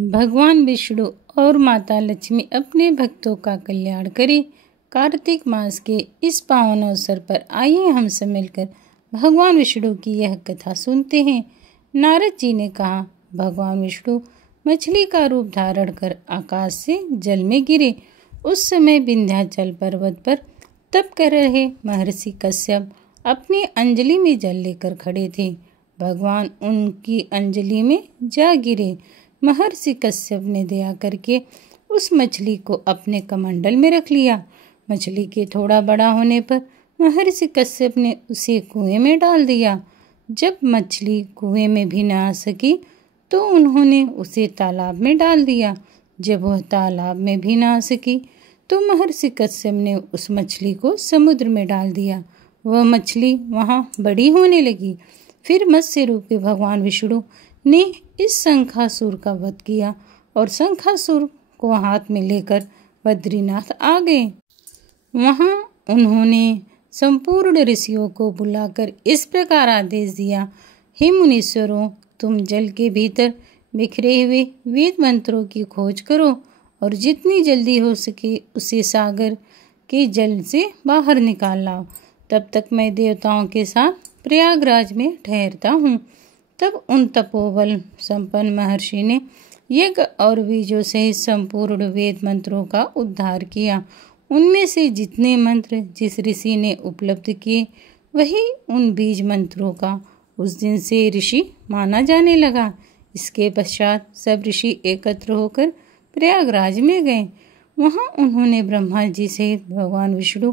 भगवान विष्णु और माता लक्ष्मी अपने भक्तों का कल्याण करें। कार्तिक मास के इस पावन अवसर पर आइए हम सब मिलकर भगवान विष्णु की यह कथा सुनते हैं। नारद जी ने कहा, भगवान विष्णु मछली का रूप धारण कर आकाश से जल में गिरे। उस समय विंध्याचल पर्वत पर तप कर रहे महर्षि कश्यप अपनी अंजलि में जल लेकर खड़े थे। भगवान उनकी अंजलि में जा गिरे। महर्षि कश्यप ने दया करके उस मछली को अपने कमंडल में रख लिया। मछली के थोड़ा बड़ा होने पर महर्षि कश्यप ने उसे कुएं में डाल दिया। जब मछली कुएं में भी न आ सकी तो उन्होंने उसे तालाब में डाल दिया। जब वह तालाब में भी न आ सकी तो महर्षि कश्यप ने उस मछली को समुद्र में डाल दिया। वह मछली वहाँ बड़ी होने लगी। फिर मत्स्य रूपी भगवान विष्णु ने इस शंखासुर का वध किया और शंखासुर को हाथ में लेकर बद्रीनाथ आ गए। वहाँ उन्होंने संपूर्ण ऋषियों को बुलाकर इस प्रकार आदेश दिया, हे मुनीश्वरों, तुम जल के भीतर बिखरे हुए वेद मंत्रों की खोज करो और जितनी जल्दी हो सके उसे सागर के जल से बाहर निकाल लाओ। तब तक मैं देवताओं के साथ प्रयागराज में ठहरता हूँ। तब उन तपोबल संपन्न महर्षि ने यज्ञ और बीजों सहित संपूर्ण वेद मंत्रों का उद्धार किया। उनमें से जितने मंत्र जिस ऋषि ने उपलब्ध किए वही उन बीज मंत्रों का उस दिन से ऋषि माना जाने लगा। इसके पश्चात सब ऋषि एकत्र होकर प्रयागराज में गए। वहाँ उन्होंने ब्रह्मा जी सहित भगवान विष्णु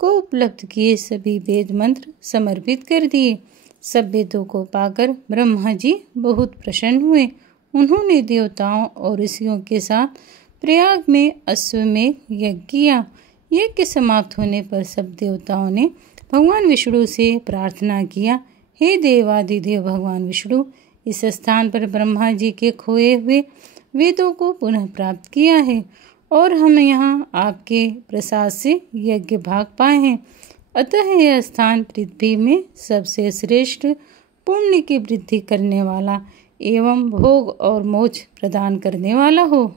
को उपलब्ध किए सभी वेद मंत्र समर्पित कर दिए। सब वेदों को पाकर ब्रह्मा जी बहुत प्रसन्न हुए। उन्होंने देवताओं और ऋषियों के साथ प्रयाग में अश्वमेध यज्ञ किया। यज्ञ समाप्त होने पर सब देवताओं ने भगवान विष्णु से प्रार्थना किया, हे देवादिदेव भगवान विष्णु, इस स्थान पर ब्रह्मा जी के खोए हुए वेदों को पुनः प्राप्त किया है और हम यहाँ आपके प्रसाद से यज्ञ भाग पाए हैं। अतः यह स्थान पृथ्वी में सबसे श्रेष्ठ पुण्य की वृद्धि करने वाला एवं भोग और मोक्ष प्रदान करने वाला हो।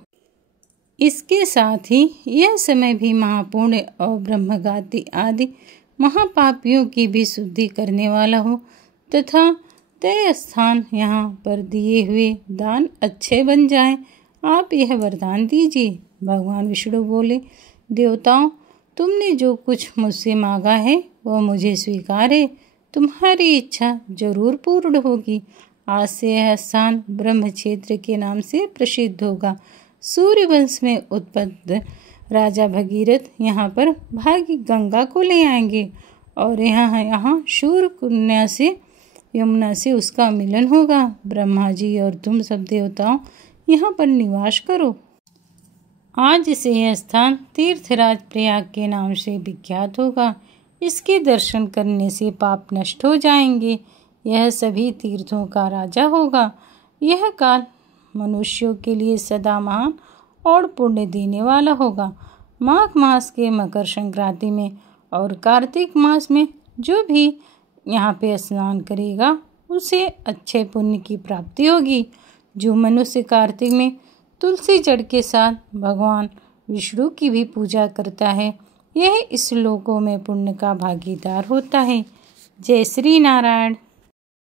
इसके साथ ही यह समय भी महापुण्य और ब्रह्मगाति आदि महापापियों की भी शुद्धि करने वाला हो तथा तय स्थान यहाँ पर दिए हुए दान अच्छे बन जाएं। आप यह वरदान दीजिए। भगवान विष्णु बोले, देवताओं, तुमने जो कुछ मुझसे मांगा है वह मुझे स्वीकार है। तुम्हारी इच्छा जरूर पूर्ण होगी। आज से यह स्थान ब्रह्म क्षेत्र के नाम से प्रसिद्ध होगा। सूर्य वंश में उत्पन्न राजा भगीरथ यहाँ पर भागी गंगा को ले आएंगे और यहाँ शूर कन्या से यमुना से उसका मिलन होगा। ब्रह्मा जी और तुम सब देवताओं यहाँ पर निवास करो। आज से यह स्थान तीर्थराज प्रयाग के नाम से विख्यात होगा। इसके दर्शन करने से पाप नष्ट हो जाएंगे। यह सभी तीर्थों का राजा होगा। यह काल मनुष्यों के लिए सदा महान और पुण्य देने वाला होगा। माघ मास के मकर संक्रांति में और कार्तिक मास में जो भी यहाँ पे स्नान करेगा उसे अच्छे पुण्य की प्राप्ति होगी। जो मनुष्य कार्तिक में तुलसी जड़ के साथ भगवान विष्णु की भी पूजा करता है, यह इस लोकों में पुण्य का भागीदार होता है। जय श्री नारायण।